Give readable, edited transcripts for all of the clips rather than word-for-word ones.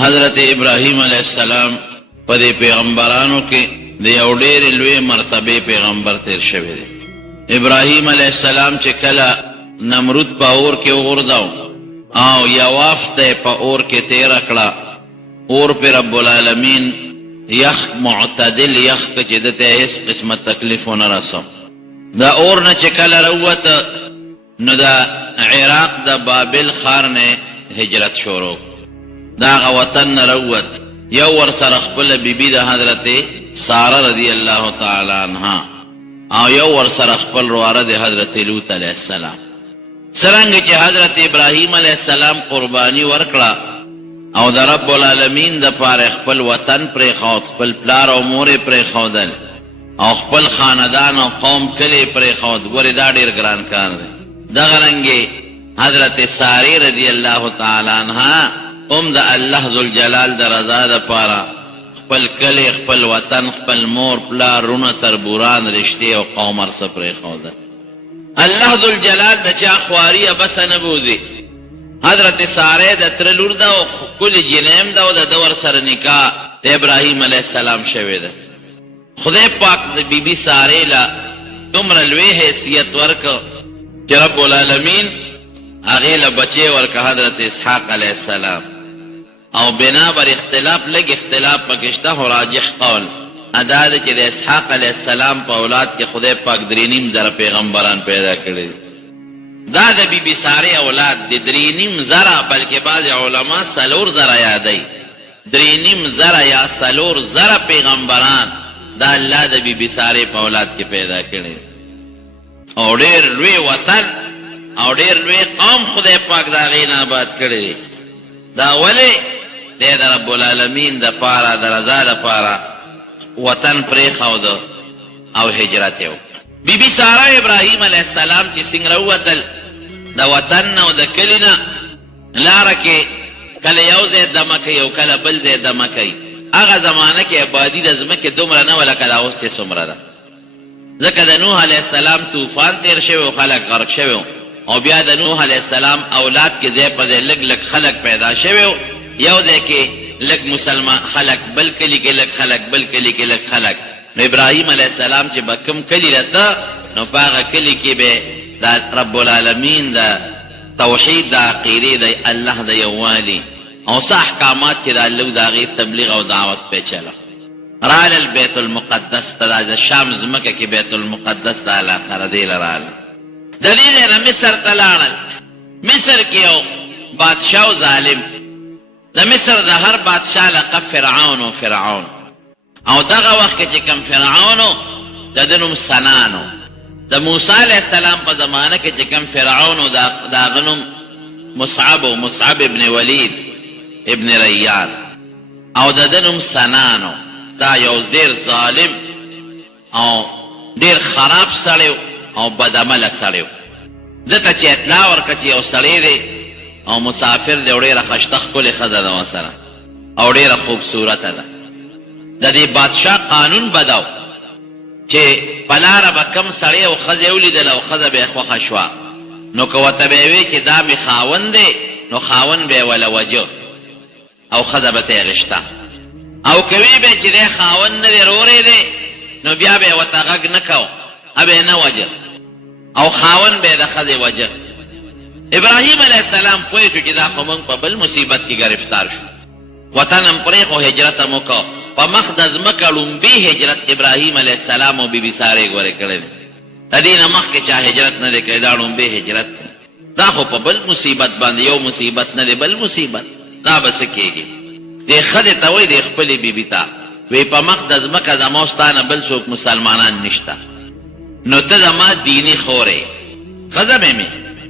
حضرت ابراہیم علیہ السلام په دې پیغمبرانو کې د یو ډېرې لوی مرتبه پیغمبر تیر شوی دی. ابراهیم علیہ السلام چې کله نمرود په اور کې وغورځاو او یواف ته په اور کې تیره کړه، اور په رب العالمین یخ معتدل یخ چې دته هیڅ قسمه تکلیف ونه رسو. دا اور نه چې کله راووته نو دا عراق د بابل ښار نه هجرت شروع، دا هغه وطن نه راووت. یو ورسره خپله بیبي د حضرت ساره رضی الله تعالی عنها او یو ورسره خپل ورواره د حضرت لوط علیه السلام. څرنګه چې حضرت ابراهیم علیه السلام قرباني ورکړه او د رب العالمین دپاره خپل وطن پرېښود، خپل پلار او مور یې پرېښودل او خپل خاندان او قوم کلی پرېښود. ګورې دا ډېر ګران کار دی. دغه رنګې حضرت سارې رضی الله تعالی عنها هم د الله ذوالجلال د رضا دپاره خپل کلی، خپل وطن، خپل مور، پلار، رونه، تربوران، رشتې او قوم هر څه پرېښودل. الله ذوالجلال د چا خواري بسه نه بوځي. حضرت ساره د تره لور ده او ښکلې جنیم ده او د ده ورسره نکاح د ابراهیم علیه السلام شوې ده. خدای پاک د بیبي سارې له دومره لوی حیثیت ورکړه چې رب العالمین هغې له بچی ورکړه حضرت اسحاق علیه السلام. او بنا بر اختلاف لږ اختلاف پکې شته، خو راجح قول ادا ده چې د اسحاق علیه السلام په اولاد کې خدای پاک 3.5 پیغمبران پیدا کړي. دا د بیبي سارې اولاد د 3.5 بلکې بعض علما 4 یادوي. 3.5 یا 4 پیغمبران دا الله د بیبي سارې په اولاد کې پیدا کړي. او ډېر لوی وطن او ډېر لوی قوم خدای پاک د هغې نه آباد کړي. دا ولې دی د رب العالمین دپاره د رضا دپاره وطن پرېښود او هجرت یې وکړ. بیبي ساره ابراهیم علیه السلام چې څنګه راووتل د وطن نه او د کلي نه، لاره کې کله یو ځای دمه کوي او کله بل ځای دمه کوي. هغه زمانه کې آبادي د ځمکې دومره نه وه لکه دا اوس چې څومره ده. ځکه د نوح علیه السلام طوفان تیر شوی او خلک غرق شوی، او بیا د نوح علیه السلام اولاد کې ځای په ځای لږ لږ خلک پیدا شوی. یو ځای کې لږ مسلمان خلک، بل کلي کې لږ خلک، بل کلي کې لږ خلک. نو ابراهیم علیه السلام چې به کوم کلي رته نو په هغه کلي کې به د رب العالمین د توحید د عقیدې د الله د یووالي او څه احکامات چې د الله د هغې تبلیغ او دعوت پیچله. رالل بیت المقدس ته، د شام ځمکه کې بیت المقدس د علاقه ردې له راله. د دې ځای نه مصر ته لاړل. مصر کې یو بادشاه ظالم، د مصر د هر بادشاه لقب فرعون و فرعون. او دغه وخت کې چې کوم فرعون و د ده نوم سنان و. د موسی علیه السلام په زمانه کې چې کوم فرعون و د هغه نوم مصعب و، مصعب ابن ولید ابن ریان. او د ده نوم سنان و. دا یو ډېر ظالم او ډېر خراب سړی او بدعمله سړی و. ده ته چې اطلاع ورکړه چې یو سړی دی او مسافر دی او ډېره ښایسته ښکلې ښځه ده ورسره او ډېره خوبصورته ده. د دې بادشاه قانون بدو چې په لاره به کم سړی او ښځې ولیدل او ښځه به یې خوښه شوه نو که ورته به یې وی چې دا مې خاوند دی نو خاوند به یې وله وجه او ښځه به ته یې غشته، او که وی به چې دی خاوند نه دی رورې دی نو بیا به یې ورته غږ نه کو، به یې نه وجه او خاوند به یې د ښځې وجه. ابراهیم علیه السلام پوه شو چې دا خو موږ په بل مصیبت کې گرفتار شو. وطن هم پرېښو، هجرت هم وکړو. په مخ د ځمکه لومبي هجرت ابراهیم علیه السلام او بیبي سارې ګورې کړی دی. د دې نه مخکې چا هجرت نه دی کړی، دا لومبي هجرت دی. دا خو په بل مصیبت باندې، یو مصیبت نه دی بل مصیبت. دا به څه کېږي؟ دې ښځې ته وایي د خپلې بیبي ته وی په مخ د ځمکه زما او ستا نه بل څوک مسلمانان نشته، نو ته زما دیني خور یې، ښځه مې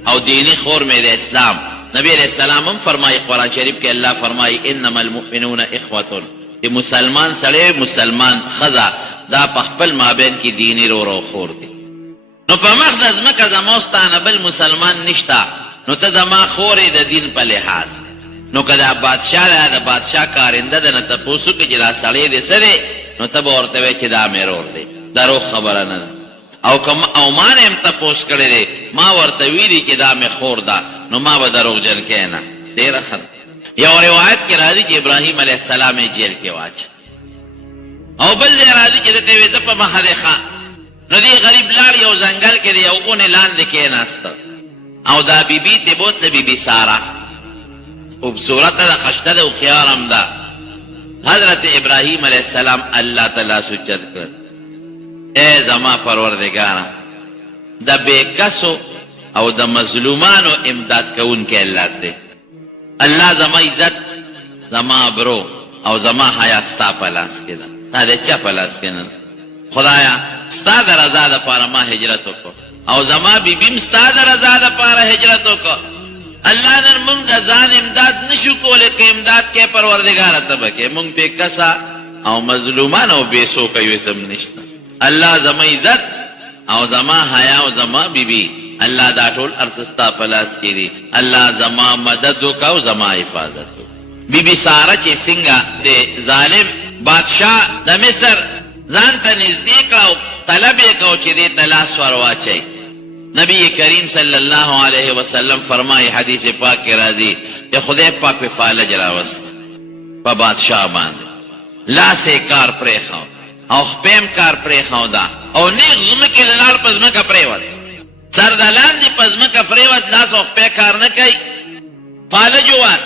او دیني خور مې د اسلام. نبی علیہ السلام هم فرمایي قرآن شریف کې الله فرمایي انما المؤمنون اخوة، چې مسلمان سړی مسلمان ښځه دا په خپل مابین کې دیني رور او خور دی. نو په مخ د ځمکه زما او ستا نه بل مسلمان نشته، نو ته زما خور یې د دین په لحاظ. نو که دا بادشاه ده د بادشاه کارنده ده نه تپوس وکړي چې دا سړی دی څه دی، نو ته به ورته وایې چې دا مې رور دی. دروغ خبره نه ده. او ما نه هم تپوس کړی دی، ما ورته ویلي چې دا مې خور ده، نو ما به دروغجن کې نه. ډېره ښه یو روایت کې راځي چې ابراهیم علیه السلام یې جیل کې واچ او بل ځای راځي چې دته وې ته په مخه دی ښه نو دې غریب لاړ یو ځنګل کې دی یو اونې لاندې کېناسته او دا بیبي ته بوتله بیبي ساره خوبصورته ده خشته ده هوښیار هم ده حضرت ابراهیم علیه السلام الله تعالی سجد کړ اے زما پروردګاره د بېکسو او د مظلومانو امداد کوونکی الله دی الله زما عزت زما ابرو او زما حیا ستا په لاس کې ده تا د چا په لاس کې نه خدایا ستا د رضا دپاره ما هجرت وکړو او زما بیبیم ستا د رضا دپاره هجرت وکړو الله نن موږ د ځان امداد نشو کولی که امداد کې پروردګاره ته به کې موږ بې کسه او مظلومان او بې سوکه یو اسم نشته الله زما عزت او زما حیا او زما بیبي الله دا ټول ارڅ ستا په لاس کې دي الله زما مدد وکړه او زما حفاظت وکړه بیبي ساره چې څنګه د ظالم بادشاه د مصر ځان ته نږدې کړه او طلب یې کړو چې دې ته لاس ور واچوي نبی کریم صلی الله علیه وسلم فرمایي حدیث پاک کې راځي چې خدای پاک په فالج راوست په بادشاه باندې لاس یې کار پرېښو او خپیم کار پرېښو ده او نیغ ځمکې له لاړ په ځمکه پرېوت سر د لاندې په ځمکه پرېوت لاس او خپې کار نه کوي فالج ووت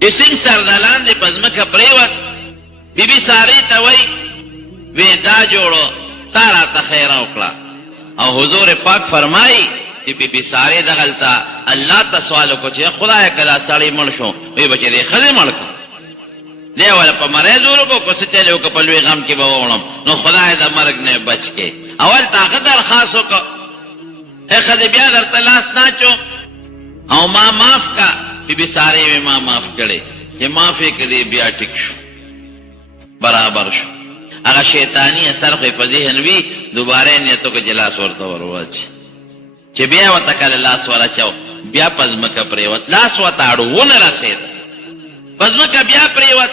چې څنګه سر د لاندې په ځمکه پرېوت بیبي سارې ته وایي وی دا جوړو تا راته خیره وکړه او حضور پاک فرمایي چې بیبي سارې دغلته الله ته سوال وکړو چې خدایه که دا سړی مړ شو وی به چې دې ښځې مړ کړه دی وله په مرۍ زور وکړو که څه چلې وکړه په لوی غم کې به ووړم نو خدای د مرګ نه بچ کې اول تا هغه درخواست وکړه ای ښځې بیا درته لاس ناچو او ما معاف کا بیبي سارې مې ما معاف کړې چې معاف یې کړې بیا ټیک شو برابر شو هغه شیطانی اثر خو په ذهن وي دوباره نیتو کې لاس ورته ور واچي چې بیا ورته کله لاس ور اچاو بیا په ځمکه پرېوت لاس ورته اړوونه رسېد په ځمکه بیا پرېوت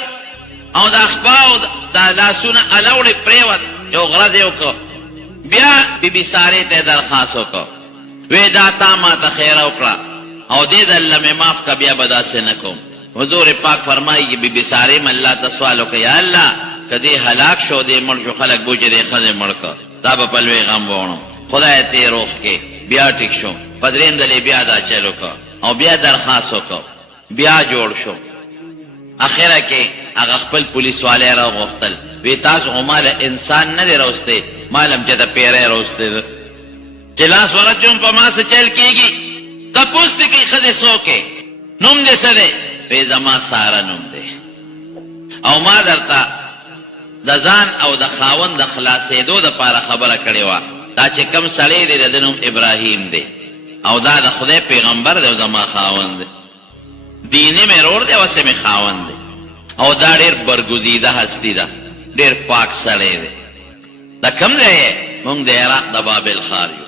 او د اخباو دا لاسونه الوړې پرېوت یو غرض یې وکړو بیا بیبي سارې ته درخواست وکړو وی دا تا ما ته خیره وکړه او دې د الله مې معاف که بیا به داسې نه کوم حضور پاک فرمایي چې بیبي سارې م الله ته سوال وکړه یا الله که دې هلاک شو دې مړ شو خلک بو چې دې ښځې مړ کړه دا به په لوی غم ووړم خدای ته یې روغ کې بیا ټیک شو په درېیم ځل یې بیا دا چل وکړه او بیا درخواست وکړو بیا جوړ شو اخره کې هغه خپل پولیس والی راوغوښتل وی تاسو خو ماله انسان نه دی راوستی مالم چې ته پیری راوستی ده چې لاس ورچوم په ما څه چل کېږي تپوس دې کوي ښځې څوک یې نوم دې څه دی وی زما ساره نوم دی او ما درته د ځان او د خاوند د خلاصېدو دپاره خبره کړې وه دا چې کم سړی دی د ده نوم ابراهیم دی او دا د خدای پیغمبر دی او زما خاوند دی دیني مې رور دی اوسې مې خاوند دی او دا ډېر برګزیده هستي ده ډېر پاک سړی دی دا کم ځای یې مونږ د عراق د بابل ښار یو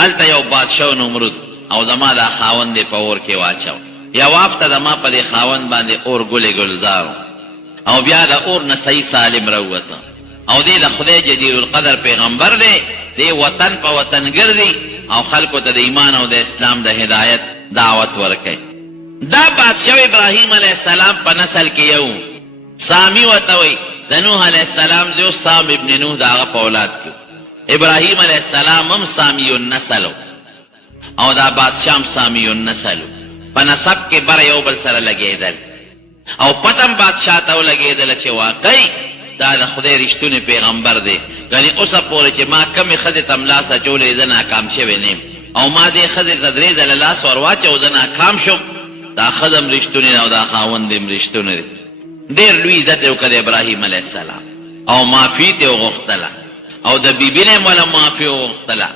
هلته یو بادشاه نمرود او زما دا خاوند یې په اور کې واچو یو هفته زما په دې خاوند باندې اور ګلې ګلزار او بیا د اور نه صحیح سالم راووته او دې د خدای جلیل القدر پیغمبر دی دې وطن په وطن ګرځي او خلکو ته د ایمان او د اسلام د هدایت دعوت ورکوي دا بادشاه ابراهیم علیه السلام په نسل کې یو سامی ورته وایي د نوح علیه السلام زوی سام ابن نوح د هغه په اولاد کې ابراهیم علیه السلام هم سامی النسل او دا بادشاه هم سامی النسل په نسب کې بر یو بل سره لګېدل او پتم بادشاه ته ولګېدله چې واقعي دا د خدای رښتونی پیغمبر دی یعنې اوسه پورې چې ما کمې ښځې ته ملاس اچولی زه ناکام شوی نه یم او ما دې ښځې ته درې ځله لاس ور واچو زه ناکام شم دا ښځه هم رښتونې ده او دا خاوند هم رښتونی دی ډېر لوی عزت یې وکړ د ابراهیم علیه السلام او معافي ترې وغوښتله او د بیبي نه یې وله معافي وغوښتله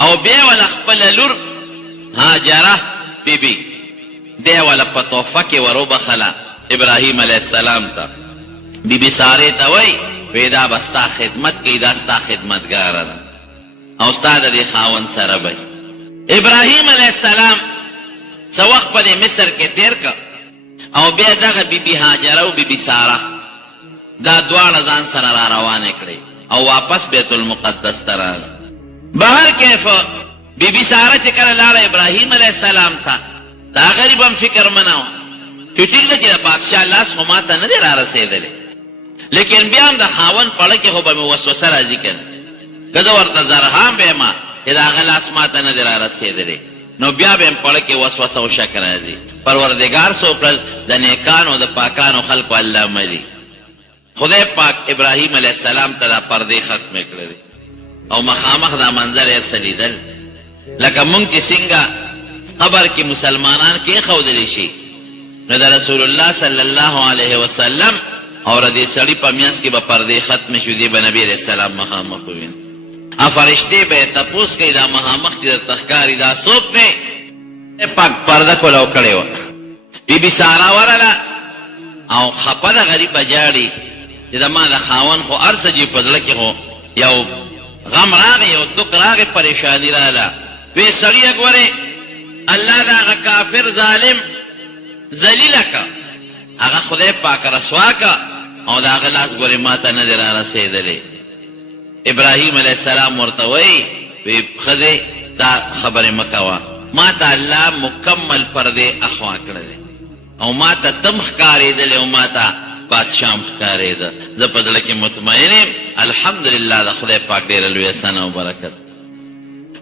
او بیا وله خپله لور هاجره بیبي دی وله په تحفه کې ور وبخله ابراهیم علیه السلام ته بیبي سارې ته وایي وی دا به ستا خدمت کوي دا ستا خدمتګاره ده او ستا د دې خاوند سره به ابراهیم علیه السلام څه وخت په دې مصر کې تیر که او بیا دغه بیبي هاجره او بیبي ساره دا دواړه ځان سره را روانې کړې او واپس بیت المقدس ته راغله بهر کیف بیبي ساره چې کله لاړه ابراهیم علیه السلام ته دا غریب هم فکر منه چې ټیک ده چې د بادشاه لاس خو ما ته نه دی را رسېدلی، لیکن بیا هم د خاوند پړه کې خو به مې وسوسه راځي که نه، که زه ورته زرهام به یم چې د هغه لاس ما ته نه دی را رسېدلی، نو بیا به یم پړه کې وسوسه او شک راځي. پروردګار څه وکړل؟ د نیکانو د پاکانو خلکو الله ملي خدای پاک ابراهیم علیه السلام ته دا پردې ختمې کړلې او مخامخ دا منظر یې څه لیدل، لکه مونږ چې څنګه قبر کې مسلمانان کېښودلی شي، نو د رسول الله صلی الله علیه وسلم او د دې سړي په منځ کې به پردې ختمې شو، دې به نبي علیه السلام مخامخ وویني. فرشتې به یې تپوس کوي دا مخامخ چې درته ښکاري دا څوک دی؟ پاک پرده کولو کړې وه. بی بي ساره ورله او خپه ده غریبه جاړي چې د ما د خاوند خو هر څه جي په زړه کې خو یو غم راغی، یو دک راغی، پریشاني راله. وی سړیه ګورې الله د هغه کافر ظالم ذلیله که، هغه خدای پاک رسوا که او د هغه لاس ګورې ما ته نه دی را رسېدلی. ابراهیم علیه السلام ورته وایي وی ښځې دا خبرې مه کوه، ما ته الله مکمل پردې اخوا کړلی او ما ته تم ښکارېدلی او ما ته بادشاه هم ښکارېده. زه په زړه کې مطمئن یم الحمدلله د خدای پاک ډېره لویه ثنا او برکت.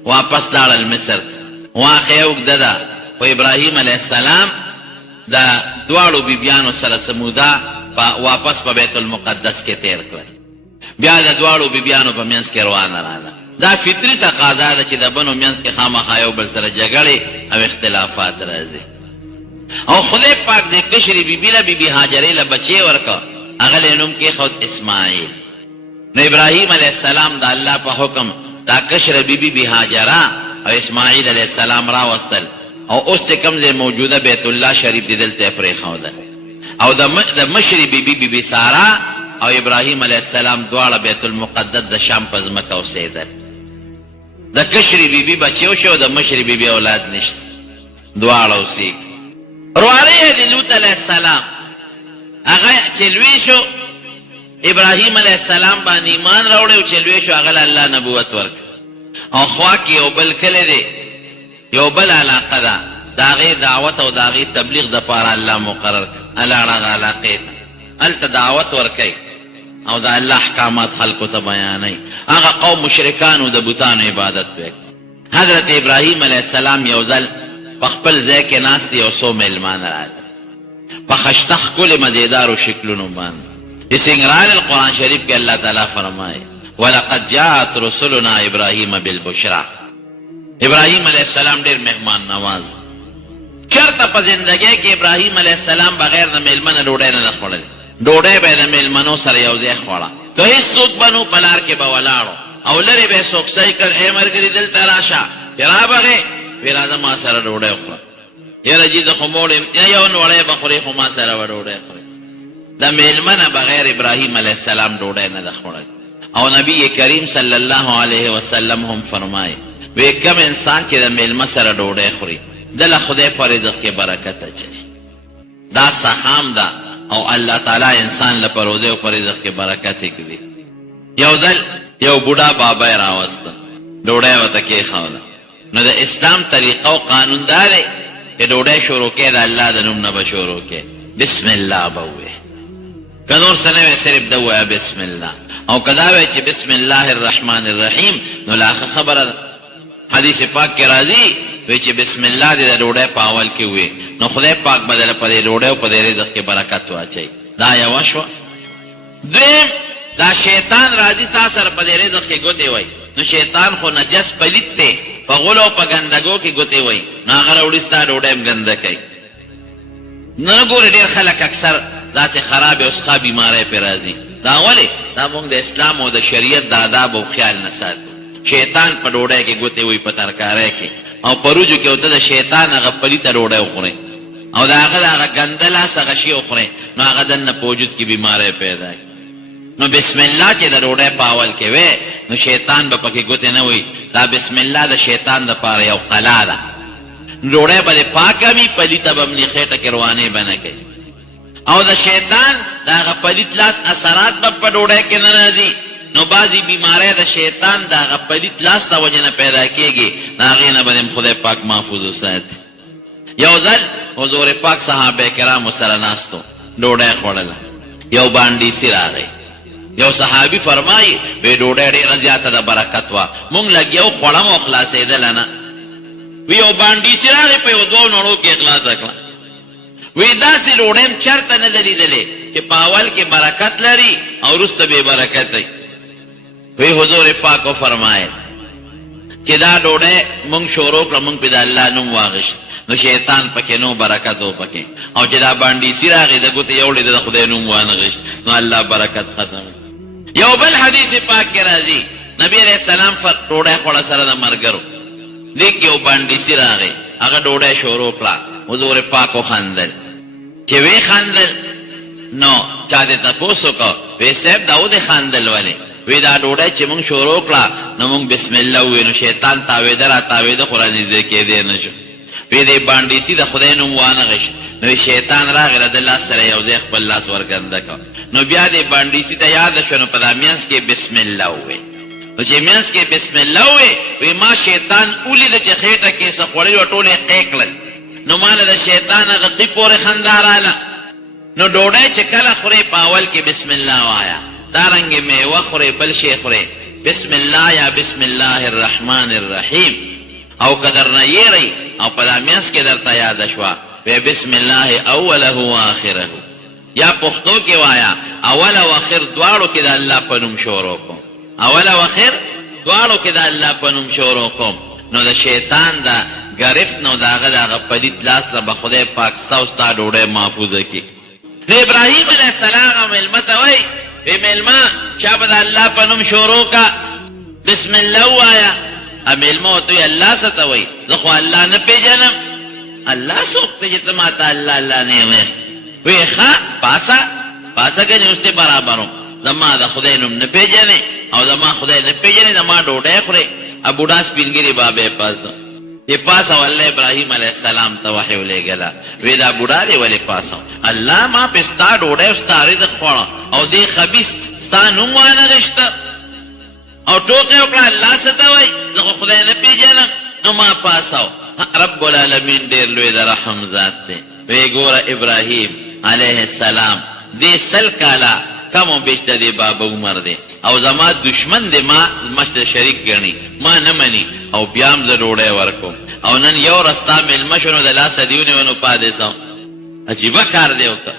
واپس لاړل مصر ته. واقعه اوږده ده، خو ابراهیم علیه السلام د دواړو بیبیانو سره څه موده واپس په بیت المقدس کې تیر کړل. بیا د دواړو بیبیانو په منځ کې روانه راغله. دا فطري تقاضا ده چې د بنو منځ کې خامخا یو بل سره جګړې او اختلافات راځي. او خدای پاک دې کشرې بیبي له بیبي هاجرې له بچی ورکړه، هغه له نوم کېښود اسماعیل. نو ابراهیم علیه السلام د الله په حکم دا کشره بیبي بی هاجره او اسماعیل علیه السلام راوستل او اوس چې کوم ځای موجوده بیت الله شریف دې دلته پرېښوده او د مشرې بیبي بیبي ساره او ابراهیم علیه السلام دواړه بیت المقدس د شام په ځمکه اوسېدل. د کشرې بیبي بچی وشو او د مشرې بیبي اولاد نشته، دواړه اوسېږي. روانه یې د لوط علیه السلام هغه چې لوی شو ابراهیم علیه السلام باندې ایمان راوړی او چې لوی شو هغه له الله نبوت ورکړ. او خوا کې یو بل کلی دی، یو بل علاقه ده، د هغې دعوت او د هغې تبلیغ دپاره الله مقرر کړ. الاړ هغه علاقې ته هلته دعوت ورکوي او د الله احکامات خلکو ته بیانوي. هغه قوم مشرکانو د بوتانو عبادت به کوي. حضرت ابراهیم علیه السلام یو ځل په خپل ځای کې ناست یو څو میلمانه راغلل په خشته ښکلې مزېدارو شکلونو باندې. په سنګرال القرآن شریف کې الله تعالی فرمایي ولقد جاءت رسلنا ابراهیم بالبشرا. ابراهیم علیه السلام ډېر مهمان نواز. چېرته په زندګۍ کې ابراهیم علیه السلام بغیر د میلمنه ډوډۍ نه ده خوړلې. ډوډۍ به یې د میلمنو سره یو ځای خوړه، که هېڅوک به نو په لار کې به ولاړو او لرې به یې څوک صحیح کړ ای ملګري دلته راشه چې رابغې وی راځه ما سره ډوډۍ وخوره. یاره جي زه خو موړ یم، یو نوړی به خورې خو ما سره به ډوډۍ خورې. د میلمنه بغیر ابراهیم علیه السلام ډوډۍ نه ده خوړلې. او نبی کریم صلی الله علیه وسلم هم فرمایي وی کم انسان چې د میلمه سره ډوډۍ خوري دله خدای په رزق کې برکت اچوي. دا سخام ده او الله تعالی انسان له په روزه او په رزق کې برکت یې کوي. یو ځل یو بوډا بابا یې راوسته، ډوډۍ ورته کېښوده. نو د اسلام طریقه او قانون دا دی چې ډوډۍ شروع کې د الله د نوم نه به شروع کې، بسم الله به ووایې، که نور څه نه وی صرف ده ووایه بسم الله. او که دا وایې چې بسم الله الرحمن الرحیم نو لا ښه خبره ده. حدیث پاک کې راځي وی چې بسم الله دې د ډوډۍ په اول کې ووایې نو خدای پاک به دله په دې ډوډۍ او په دې رزق کې برکت واچوي. دا یوه شوه. دویم دا شیطان راځي تا سره په دې رزق کې ګوتې وایي، نو شیطان خو نجس پلیت دی، په غلو او په ګندګو کې ګوتې وایي، نو هغه راوړي ستا ډوډۍ هم ګنده کوي. نه ګورې ډېر خلک اکثر دا چې خرابې او څښا بیماری پرې راځي. دا ولې؟ دا موږ د اسلام او د شریعت د آداب او خیال نه ساتو. شیطان په ډوډۍ کې ګوتې وایي، په ترکاری کې او په روجو کې ورته د شیطان هغه پلیته ډوډۍ وخورئ او د هغه د هغه ګنده لاس هغه شي وخورئ، نو هغه دننه په وجود کې بیماری پیدا کوي. نو بسم الله چې د ډوډۍ په اول کې وی نو شیطان به پکې ګوتې نه وي. دا بسم الله د شیطان دپاره یو قلا ده. ډوډۍ به دې پاکه وي، پلیته به ملي خېټه کې روانې به نه کوي. او د شیطان د هغه پلیت لاس اثرات به په ډوډۍ کې نه راځي. نو بعضې بیماری د شیطان د هغه پلیت لاس د وجې نه پیدا کېږي، د هغې نه به خدای پاک محفوظ وساتي. یو ځل حضور پاک صحابه کرامو سره ناستو ډوډۍ خوړله یو باندیسی راغی یو صحابي فرمایي وی ډوډۍ ډېره زیاته د برکت وه مونږ لګیو خوړم او خلاصېدله نه وی یو باندیسی راغی په یو دوو نړو کې خلاصه کړه وی داسې ډوډۍ م چېرته نه ده لیدلې چې په اول کې برکت لري او وروسته بې برکت وي وی حضور پاک وفرمایل چې دا ډوډۍ مونږ شروع کړه مونږ پې د الله نوم واغېشت نو شیطان پکې نو برکت و پکې او چې دا باندیسی راغی د ګوتې یوړې د خدای نوم وانغېشت نو الله برکت ختم یو بل حدیث پاک کې راځي نبی علیہ السلام ډوډۍ خوړه سره د ملګرو دې کې یو باندیسی راغی هغه ډوډۍ شروع کړه حضور پاک وخندل چې وی خندل نو چا دې تپوس وکړه وی صاحب دا ودې خندل ولې وی دا ډوډۍ چې مونږ شروع کړه نو مونږ بسم الله ووی نو شیطان تاوېده را تاوېده خو رانږدې کېدی نه شو وی دې باندیسي د خدای نوم وانغېشت نو شیطان راغی د الله سره یو ځای خپل لاس ورګنده کړ نو بیا دې باندیسي ته یاده شو نو په دا منځ کې بسم الله ووی نو چې منځ کې بسم الله ووی وی ما شیطان ولیده چې خېټه کې څه خوړلي وه ټول یې قی کړل نو ماله د شیطان هغه قی پورې خندا راله نو ډوډۍ چې کله خورې په اول کې بسم الله وایه دارنګې میوه خورې بل شی خورې بسم الله یا بسم الله الرحمن الرحیم او که درنه یېرئ او په دا منځ کې درته یاده شوه وی بسم الله اوله و آخره یا پښتو کې وایا اول او اخر دواړو کې د الله په نوم شروع کوم اول او اخر دواړو کې د الله په نوم شروع کوم نو د شیطان د ګرفت نو د هغه د هغه پلید لاس نه به خدای پاک ستا او ستا ډوډۍ محفوظه کړي نو ابراهیم علیه السلام مېلمه ته وایي وی مېلمه چا به د الله په نوم شروع کا بسم الله ووایه مېلمه ورته وایي الله څه ته وایي زه خو الله نه پېژنم الله څوک دی چې ته ما ته الله الله نه وایې وی ښه پاسه کنې اوس دې برابر زما د خدای نوم نه پېژنې او زما خدای نه پېژنې زما ډوډۍ خورې بوډا سپینګري بابا یې پاسه یې پاسه والله ابراهیم علیه السلام ته وحی ولېږله وی دا بوډا دی ولې پاسه الله ما پې ستا ډوډۍ او ستا رزق خوړه او دې خبیث ستا نوم وانغېشته او ټوکې وکړه الله څه ته وایي زه خو خدای نه پېژنم نو ما پاسه رب العالمین ډېر لوی د رحم ذات دی وی ګوره ابراهیم علیه السلام دې سل کاله کم و بیش د دې بابا عمر دی او زما دشمن دی ما مشته شریک ګڼي ما نه مني او بیا هم زه ډوډۍ ورکوم او نن یو ورځ ستا مېلمه شو نو د لاسه دې ونیوه نو پاتې سم عجیبه کار دی وکړه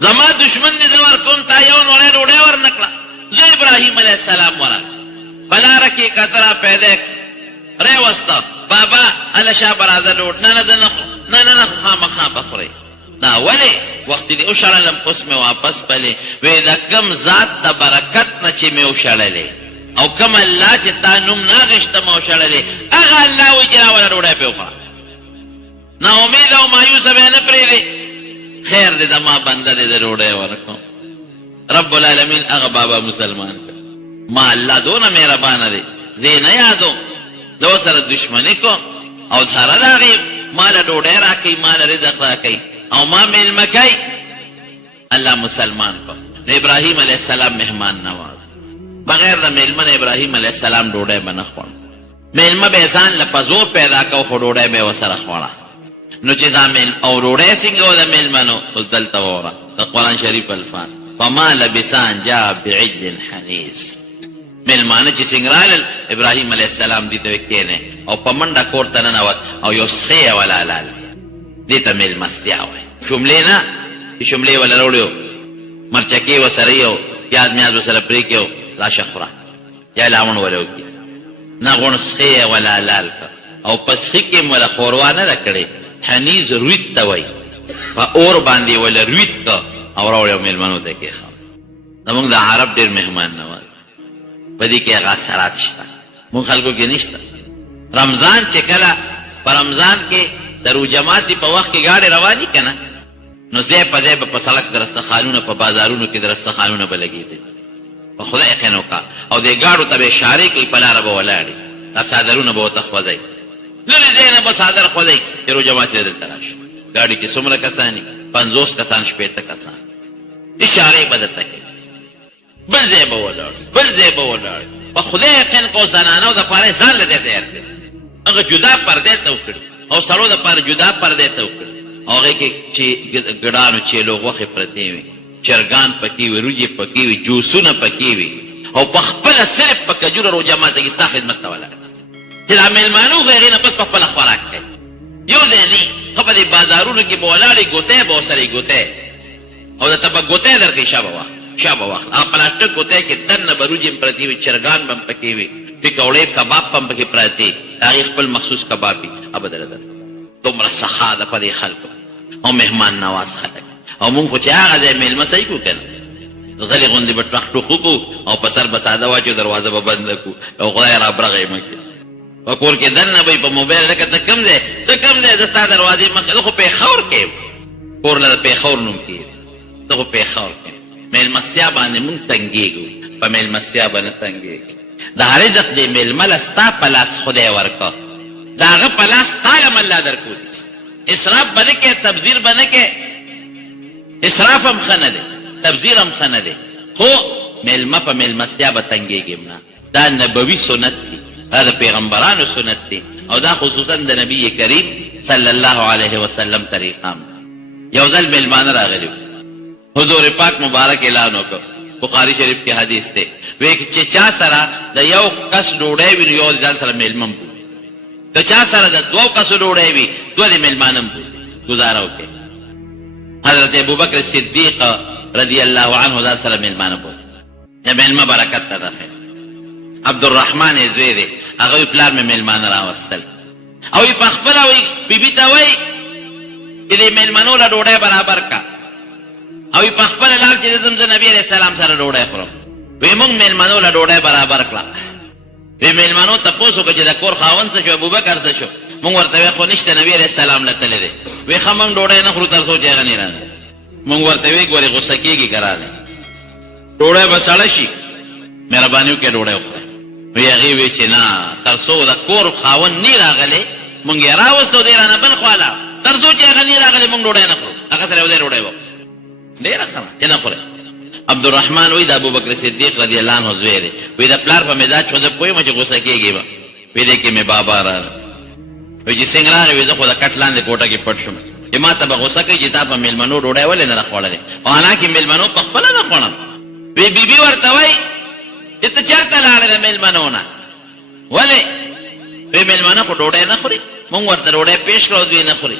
زما دشمن دی زه ورکوم تا یو نوړی ډوډۍ ورنه کړه زه ابراهیم علیه السلام ورغ په لاره کې کتره پیدا ریوسته بابا هله شا به راځه ډوډۍ نه خامخا به خورئ دا ولې وخت دې وشړلم اوس مې واپس پلې وی د کم ذات د برکت نه چې مې وشړلې او کم الله چې تا نوم نه اخېسته مې وشړلې هغه الله وایي چې راوله ډوډۍ پې وخوره ناامید او مایوسه به یې نه پرېږدې خیر دی زما بنده دی د ډوډۍ ورکوم رب العالمین هغه بابا مسلمان کړ ما الله دونه مهربانه دی زه یې نه یادوم زه ورسره دشمني کوم او سره د هغې ماله ډوډۍ راکوي ماله رزق راکوي او ما مېلمه کوي الله مسلمان کو نو ابراهیم علیه السلام مهمان نواز بغیر د مېلمه نه ابراهیم علیه السلام ډوډۍ به نه خوړ مېلمه به یې ځان له په زور پیدا کو خو ډوډۍ به یې ورسره خوړه نو چې دا او ډوډۍ څنګه وه د مېلمنو اوس دلته واوره د قرآن شریف الفاظ فما لبث ان جاء بعجل حنیذ مېلمانه چې څنګه رالل ابراهیم علیه السلام دې ته کښېنی او په منډه کور ته ننوت او یو سخی یې ولالاله دې ته مېلمستیا وایي شملې نه چې شملې وله راوړی مرچکې ورسره یې او پیاز میاز ورسره پرې کړې او راشه خوره یا لامڼ وله وکړي نه غوڼ سخی یې وله حلال کړه او په سخي کې م وله خوروا نه ده کړې حنیز روید ته وایي په اور باندې وله روید کړه او راوړی او مېلمنو ته کېښه زموږ د عرب ډېر مهمان نواز په دې کې هغه اثرات شته مونږ خلکو کې نشته رمضان چې کله په رمضان کې د روجماتي په وخت کې ګاډې رواني که نه نو ځای په ځای به په سړک د رستخانونه په بازارونو کې د رستخانونه به لګېدل په خدای یقین وکړه او دې ګاډو ته به اشارې کوي په لاره به ولاړې دا څادرونه به ورته خوځئ لرې ځای نه به څادر خوځئ چې روجماتي دلته راشي ګاډي کې څومره کسان دي 50 کسان 80 کسان اشارې به درته کوي بل ځای به ولاړ بل ځای به ولاړ په خدای یقین کو زنانو دپاره ځان له دې تیار کړي هغه جدا پردې ته وکړي او سړو دپاره جدا پردې ته وکړي او هغې کې چې ګډانو چیلو غوښې پرتې وي، چرګان پکې وي، وریجې پکې وي، جوسونه پکې وي، او په خپله صرف په کجوره روژه ماته کې ستا خدمت ته ولاړ چې دا میلمانه خو هغې نه پس په خپله خوراک کوي. یو ځای نه ښه په دې بازارونو کې به ولاړې ګوتی به ورسره ګوتی او درته به ګوتی درکوي شا به واخله هغه پلاستیک ګوتی کې دننه به روجې هم پرتې وي، چرګان به هم پکې وي، پکوړې کباب به هم پکې پراته د هغې خپل مخصوص کباب وي هغه به درته دومره سخا ده په دې خلکو او مهمان نواز خلک. او مونږ خو چې هغه ځای میلمه صحیح کړو که نه غلې غوندې به ټخ ټوخ وکړو او په سر به ساده واچو دروازه به بنده کړو او خدای را برغې مه کړي. په کور کې دننه به یې په موبایل لکه ته کوم ځای زه ستا دروازې مخکې زه خو پېښور کې یم، کور له د پېښور نوم کې زه خو پېښور کې یم. میلمستیا باندې مونږ تنګېږو، په میلمستیا به نه تنګېږو. دا رزق دی میلمه له ستا په لاس خدای ورکړه، د هغه په لاس تا له م الله درکړو. اسراف به نه کې، تبذیر به نه کې. اسراف هم ښه نه دی، تبذیر هم ښه نه دی، خو میلمه په میلمستیا به تنګېږم نه. دا نبوي سنت دی، دا د پیغمبرانو سنت دی، او دا خصوصا د نبی کریم صلی الله علیه وسلم طریقه. یو ځل میلمانه راغلي، حضور پاک مبارک اعلان وکړ، بخاری شریف کې حدیث دی، وایي چې چا سره د یو کس ډوډۍ وي نو یو ځان سره میلمه هم بولي، که چا سره د دوو کسو ډوډۍ وي دوه د میلمانه هم بولي، ګزاره وکړي. حضرت ابوبکر صدیق رضی الله عنه ځان سره میلمانه بولي، د میلمه برکت ته ده. عبدالرحمن یې زوی دی، هغه پلار مې میلمانه راوستل او یې په خپله وایي بیبي ته وایي چې دې میلمنو له ډوډۍ برابر کا، او یې په خپله لاړ چې زه ځم زه نبي علیه السلام سره ډوډۍ خورم. وایي موږ میلمنو له ډوډۍ برابر کړه. وایي میلمنو تپوس وکړه چې د کور خاوند څه شو، ابوبکر څه شو؟ موږ ورته وایي خو نشته، نبي علیه السلام له تللی دی. وایي ښه موږ ډوډۍ نه خورو تر څو چې هغه نه راغلی. موږ ورته وایي ګورې غوسه کېږي که راغلی، ډوډۍ به سړه شي، مهرباني وکړئ ډوډۍ وخورئ. وی هغې وی چې نه، تر څو د کور خاوند نه راغلی مونږ یې راوستو دی رانه بل خوا لاړ، تر څو چې هغه نه راغلی مونږ ډوډۍ نه خورو، هغه سره یو ځای ډوډۍ وخورو. ډېره ښه چې نه خورئ. عبدالرحمن وایي د ابوبکر صدیق رضی الله عنه زوی دی، وایي د پلار په مزاج خو زه پوهېږم چې غوسه کېږي به. وایي دی کې مې بابا راغی، وایي چې څنګه راغی؟ وایي زه خو د کټ لاندې کوټه کې پټ شوم چې ما ته به غوسه کوي چې تا په میلمنو ډوډۍ ولې نه ده خوړلې، او حالانکې میلمنو په خپله نه خوړم. وایي بیبي ورته وایي چې ته چېرته لاړې د میلمنو نه؟ ولې؟ وی میلمانه خو ډوډۍ نه خوري، مونږ ورته ډوډۍ پیش کړه او دوی نه خوري.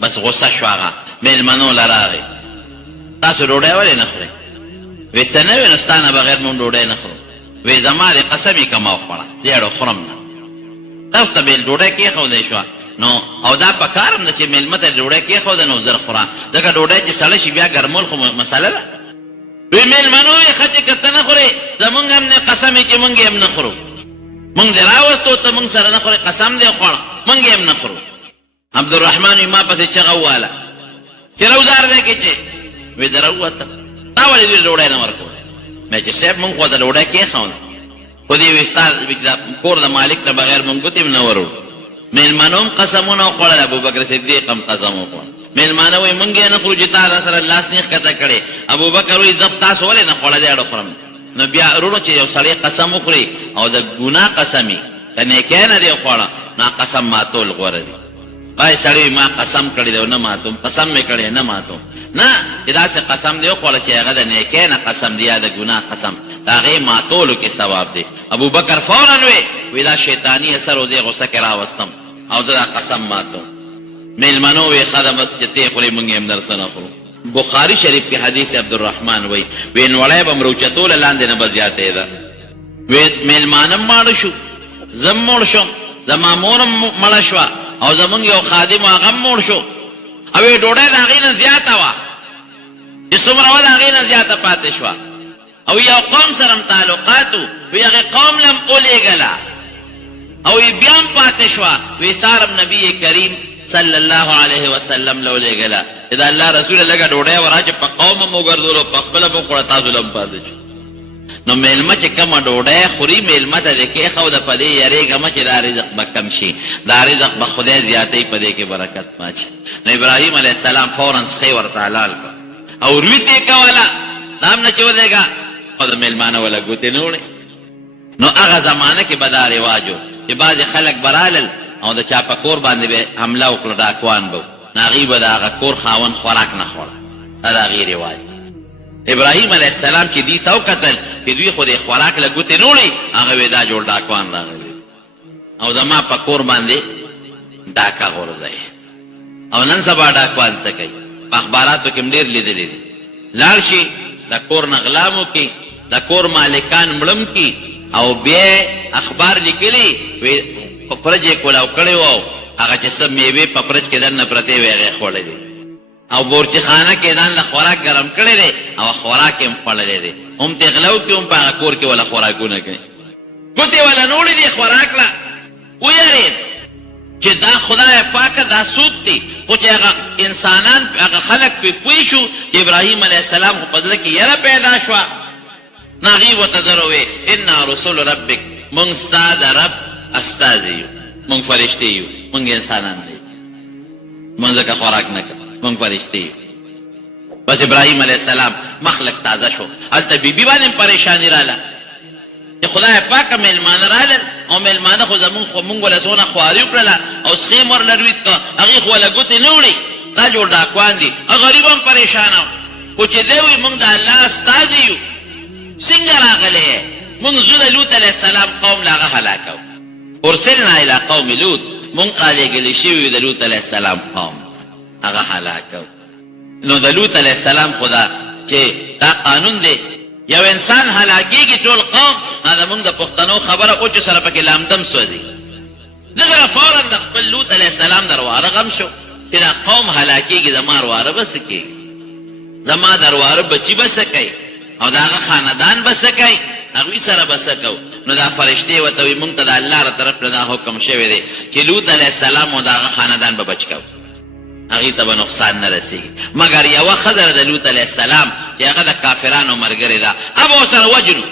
بس غصه شو هغه میلمنو له راغی، تاسو ډوډۍ ولې نه خورئ؟ وی ته نه وې نو ستا نه بغیر مونږ ډوډۍ نه خورو. وی زما د قسم یې کمه وخوړه، زیړو خورم نه. تاسو ته به ډوډۍ کېښودی شوه نو، او دا په کار هم ده چې میلمه ته ډوډۍ کېښوده نو زر خوره، ځکه ډوډۍ چې سړه شي بیا ګرمول خو مسله ده. وی میلمنو وی ښه چې که ته نه خورې زمونږ هم نه قسم یې چې مونږ یې هم نه خورو، مونږ دې راوستو ته مونږ سره نه خورې، قسم دې خوړه مونږ یې هم نه خورو. عبدالرحمن وی ما پسې چغه وواله چې روزار دی کې چې وی د راووتم، تا ولې دوی ډوډۍ نه ورکوله؟ مې چې صاحب مونږ خو ته ډوډۍ کېښوده، خو دې وی ستا کور د مالک نه بغیر مونږ ګوتې هم نه وروړو. میلمانو هم قسمونه وخوړل، ابوبکر صدیق هم قسم وخوړ. میلمانه وی مونږ یې نه خورو چې تا سره لاس نه ښکته کړې. ابوبکر وی زه تاسو ولې نه خوړه دی اړو خورم. نو بیا وروڼو چې یو سړی قسم وخوري او د ګناه قسم وي، د نیکۍ نه دی وخوړه، نو قسم ماتول غوره دي. وایي سړی ما قسم کړی دی او نه ماتوم، قسم مې کړی نه ماتوم، نه چې داسې قسم دی وخوړه چې هغه د نیکۍ نه قسم دی یا د ګناه قسم، د هغې ماتولو کې ثواب دی. ابوبکر فورا وی دا شیطاني اثر و دې غوسه کې راوستم او زه دا قسم ماتوم. میلمنو وی ښه ده بس چې ته یې خورې مونږ یې هم درسه نه خورو. بخاری شریف کی حدیث عبدالرحمن وی نوړی به مروچتوله لاندې نه به زیاتېده. وی میلمانم ماړه شو، زم موړ شم، زما مورم مړه شوه او زمونږ یو خادم هغه هم موړ شو، او وی ډوډۍ د هغې نه زیاته وه چې څومره وه د هغې نه زیاته پاتې شوه، او یو قوم سره هم تعلقات و، وی هغې قوم له هم ولېږله او وی بیا هم پاتې شوه. وی سارم نبي کریم صلی الله علیه وسلم له ولېږله چې د الله رسوله لږه ډوډۍ ورا چې په قوم هم وګرځولو په خپله به وخوړه، تاسو له هم پاتې شو. نو میلمه چې کومه ډوډۍ خوري میلمه ته دې کېښوده، په دې یارېږمه چې دا رزق به کم شي، دا رزق به خدای زیاتوي، په دې کې برکت واچي. نو ابراهیم علیه السلام فورا سخی ورته حلال کړه او رویت یې کوله، دا هم نه چې ولېږه او د میلمانه وله ګوتې نه وړې. نو هغه زمانه کې به دا رواج و چې بعضې خلک به رالل او د چا په کور باندې به حمله وکړه، ډاکوان به ناغي به د هغه کور خاوند خوراک نه خوړه. دا د هغې رواج. ابراهیم علیه السلام چې دوی ته وکتل چې دوی خو د خوراک له ګوتې نه وړي، هغه وی دا جوړ ډاکوان راغلي او زما په کور باندې ډاکه غورځوي. او نن سبا ډاکوان څه کوي؟ په اخباراتو کې هم ډېر لیدلی دي. لاړ شي د کور نه غلا مو کړي، د کور مالکان مړم کړي، او بیا اخبار لیکلي وی په فرج یې کولاو کړی و، هغه چې څه میوې په فرج کې دننه پرتې وې هغې خوړلې، او بورچې خانه کې ځان له خوراک ګرم کړی دی او خوراک یې هم خوړلی دی. هم ترې غلا وکړي، هم په هغه کور کې وله خوراکونه کوي. ګوتې وله نه وړي دي خوراک له. ویرېد چې دا خدای پاکه دا سود دی، خو چې هغه انسانان هغه خلک پې پوه شو چې ابراهیم علیه السلام خو په زړه کې یره پیدا شوه، نو هغې ورته در ووې انا رسول ربک، مونږ ستا د رب استازي یو، مونږ فرشتې یو، مونږ انسانان دی، مونږ ځکه خوراک نه کوو، مونږ فرشتې یو. بس ابراهیم علیه السلام مخلق تازه شو. هلته بیبي باندې پریشاني راله چې خدای پاکه میلمانه رالل، او میلمانه خو زمونږ خو مونږ وله څونه خواري وکړله او سخیم ورله روید که، هغې خو وله ګوتې نه وړي، دا جوړ ډاکوان دي. غریب هم پریشانه و، خو چې دی وایي مونږ د الله استازي یو. څنګه راغلی؟ مونږ ځو د لوط علیه السلام قوم له هغه هلاکو. ارسلنا الی قوم لوط، مونږ رالیږلي شوي د لوط علیه السلام قوم هغه هلاکو. نو د لوط علیه السلام خو دا چې دا قانون دی، یو انسان هلاکیږي ټول قوم، دا مونږ د پښتنو خبره او چې سره پکې لامدم سوځي. دغه فورا د خپل لوط علیه السلام درواره غم شو چې دا قوم هلاکیږي، زما رواره به څه کېږي، زما درواره بچي به څه کوي، او د هغه خاندان به څه کوي، هغوی سره به څه کوو. نو دا فرشتې ورته وایي مونږ ته د الله له طرف نه دا حکم شوی دی چې لوط علیه السلام او د هغه خاندان به بچ کوو، هغې ته به نقصان نه رسېږي. مګر یوه ښځه د لوط علیه السلام چې هغه د کافرانو ملګرې ده، هغه به ورسره وجنو،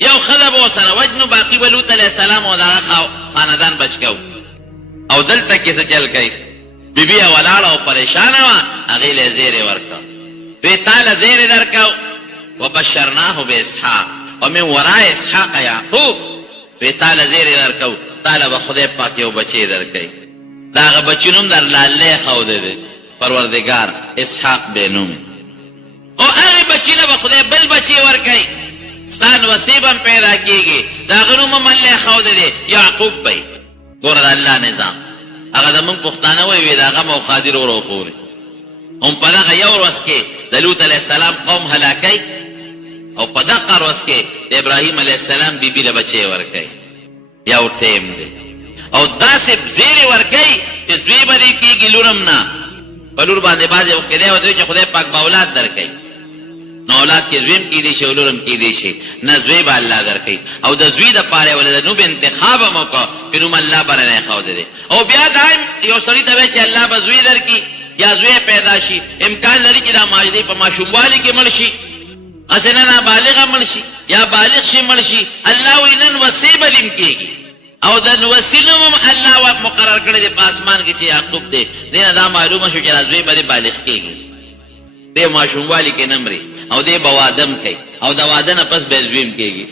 یو ښځه به ورسره وجنو، باقي به لوط علیه السلام او د هغه خاندان بچ کوو. او دلته کې څه چل کوي؟ بیبي یې ولاړه او پریشانه وه، هغې له یې زیری ورکړه، وی تا له زیری درکو وبشرناه باسحاق ومن وراء اسحاق یعقوب، وی تا له زیری درکو، تا له به خدای پاک یو بچی درکوي، د هغه بچي نوم در لالی ښودی دی، پروردګار اسحاق بې نوم، او هغې بچي له به خدای بل بچی ورکوي، ستا نصیب هم پیدا کېږي، د هغه نوم هم الله ښودی دی یعقوب به. ګوره د الله نظام. هغه زمونږ پښتانه وایي د هغه مو خادر ور وخوري، هم په دغه یو ورځ کې د لوط علیه السلام قوم هلاکوي، او په دغه ورځ کې د ابراهیم علیه السلام بیبي له بچی ورکوي. یو ټیم دی، او داسې زیری ورکوي چې زوی به دې کېږي لورم نه، په لور باندې بعضې وخت کې دی ورته وایي چې خدای پاک به اولاد درکوي، نو اولاد کې زوی هم کېدی شي او لور هم کېدی شي، نه زوی به الله درکوي، او د زوی دپاره یې ولې د نوم انتخاب هم وکړه چې نوم الله برنه یې ښودی دی. او بیا دایم یو سړي ته وایي چې الله به زوی درکړي یا زوی پیدا شي، امکان لري چې دا ماجدې په ماشوموالي کې مړ شي، هسې نه نابالغه مړ شي یا بالغ شي مړ شي. الله وایي نن وصي به دې کېږي، او د وصي نوم هم الله مقرر کړی دی په اسمان کې چې یعقوب دی. دې نه دا معلومه شو چې دا زوی به دې بالغ کېږي، دې ماشوموالي کې نه مري، او دې به واده هم کوي، او د واده نه پس به زوی هم کېږي.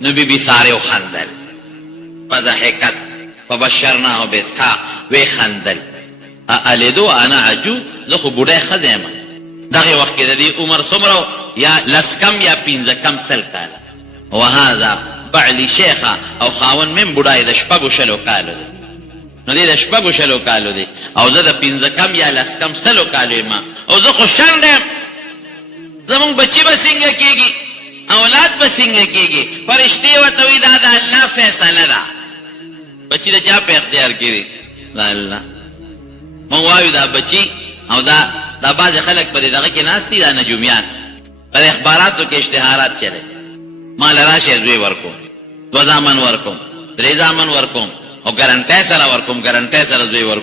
نو بیبي سارې وخندل، فضحکت فبشرناه باسحاق، ویې خندل. الیدو انا عجوز، زه خو بوډی ښځی یم. دغې وخت کې د دې عمر څومره یا لس کم یا پنځه کم سل کاله. وهذا بعلی شیخه، او خاون مې بوډای د شپږو شلو کالو دی، نو دې د شپږو شلو کالو دی، او زه د پنځه کم یا لس کم سلو کالو یم، او زه خو شنډ یم. زمونږ بچي به څنګه کېږي، اولاد به څنګه کېږي؟ فرشتې ورته وایي دا د الله فیصله ده. بچي د چا په اختیار کې دی؟ د الله. مونږ وایو دا بچي، او دا بعضې خلک په دې دغه کې ناست دي، دا نجومیان په دې اخباراتو کې اشتهارات چلی، ما له راشئ زوی ورکوم، 2 زامن ورکوم، 3 زامن ورکوم، او ګرنټۍ سره ورکوم، ګرنټۍ سره زوی ورکوم.